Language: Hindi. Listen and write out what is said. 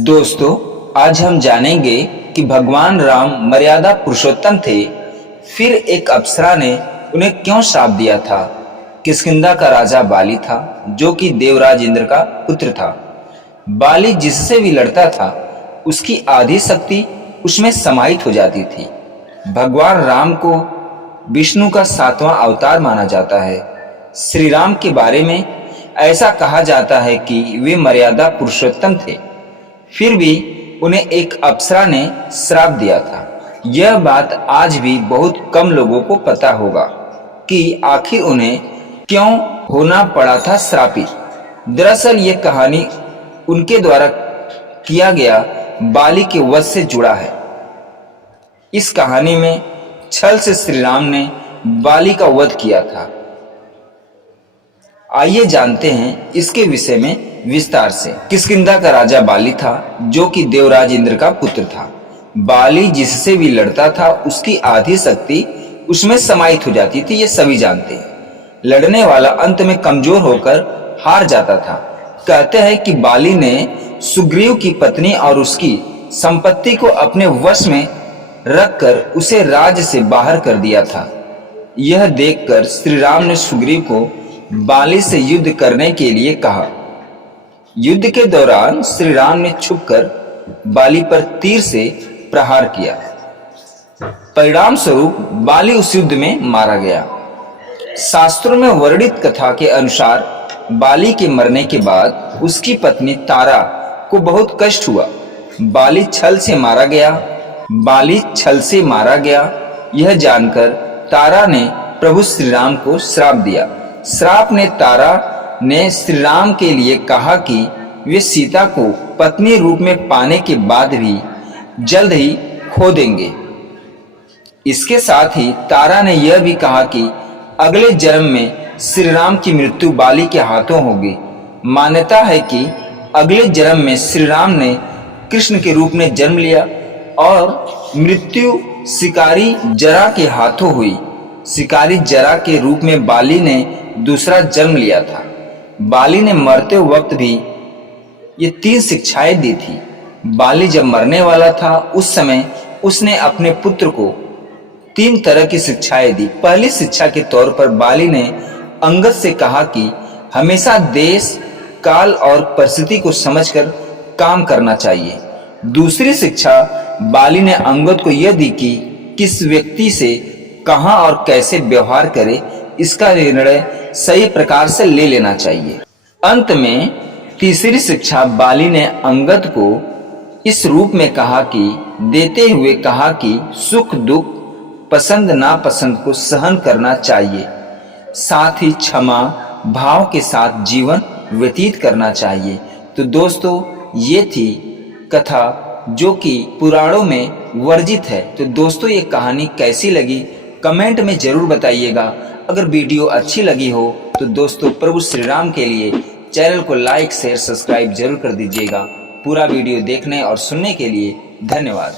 दोस्तों, आज हम जानेंगे कि भगवान राम मर्यादा पुरुषोत्तम थे। फिर एक अप्सरा ने उन्हें क्यों श्राप दिया था। किष्किंधा का राजा बाली था, जो कि देवराज इंद्र का पुत्र था। बाली जिससे भी लड़ता था, उसकी आधी शक्ति उसमें समाहित हो जाती थी। भगवान राम को विष्णु का 7वां अवतार माना जाता है। श्री राम के बारे में ऐसा कहा जाता है कि वे मर्यादा पुरुषोत्तम थे, फिर भी उन्हें एक अप्सरा ने श्राप दिया था। यह बात आज भी बहुत कम लोगों को पता होगा कि आखिर उन्हें क्यों होना पड़ा था श्रापित। दरअसल ये कहानी उनके द्वारा किया गया बाली के वध से जुड़ा है। इस कहानी में छल से श्री राम ने बाली का वध किया था। आइए जानते हैं इसके विषय में विस्तार से। किष्किंधा का राजा बाली था, जो कि देवराज इंद्र का पुत्र था। बाली जिससे भी लड़ता था, उसकी आधी शक्ति उसमें समाहित हो जाती थी, ये सभी जानते हैं। लड़ने वाला अंत में कमजोर होकर हार जाता था। कहते हैं कि बाली ने सुग्रीव की पत्नी और उसकी संपत्ति को अपने वश में रखकर उसे राज्य से बाहर कर दिया था। यह देखकर श्री राम ने सुग्रीव को बाली से युद्ध करने के लिए कहा। युद्ध के दौरान श्री राम ने छुपकर बाली पर तीर से प्रहार किया। परिणाम स्वरूप बाली उस युद्ध में मारा गया। शास्त्रों में वर्णित कथा के अनुसार बाली के मरने के बाद उसकी पत्नी तारा को बहुत कष्ट हुआ। बाली छल से मारा गया। यह जानकर तारा ने प्रभु श्री राम को श्राप दिया। श्राप ने तारा ने श्री राम के लिए कहा कि वे सीता को पत्नी रूप में पाने के बाद भी जल्द ही खो देंगे। इसके साथ ही तारा ने यह भी कहा कि अगले जन्म में श्री राम की मृत्यु बाली के हाथों होगी। मान्यता है कि अगले जन्म में श्री राम ने कृष्ण के रूप में जन्म लिया और मृत्यु शिकारी जरा के हाथों हुई। शिकारी जरा के रूप में बाली ने दूसरा जन्म लिया था। बाली ने मरते वक्त भी ये 3 शिक्षाएं दी थी। बाली जब मरने वाला था, उस समय उसने अपने पुत्र को 3 तरह की शिक्षाएं दी। पहली शिक्षा के तौर पर बाली ने अंगद से कहा कि हमेशा देश, काल और परिस्थिति को समझकर काम करना चाहिए। दूसरी शिक्षा बाली ने अंगद को यह दी कि किस व्यक्ति से कहां और कैसे व्यवहार करे, इसका निर्णय सही प्रकार से ले लेना चाहिए। अंत में तीसरी शिक्षा बाली ने अंगद को इस रूप में कहा कि देते हुए कहा कि सुख दुख, पसंद नापसंद को सहन करना चाहिए, साथ ही क्षमा भाव के साथ जीवन व्यतीत करना चाहिए। तो दोस्तों, ये थी कथा जो कि पुराणों में वर्जित है। तो दोस्तों, ये कहानी कैसी लगी कमेंट में जरूर बताइएगा। अगर वीडियो अच्छी लगी हो तो दोस्तों, प्रभु श्री राम के लिए चैनल को लाइक शेयर सब्सक्राइब जरूर कर दीजिएगा। पूरा वीडियो देखने और सुनने के लिए धन्यवाद।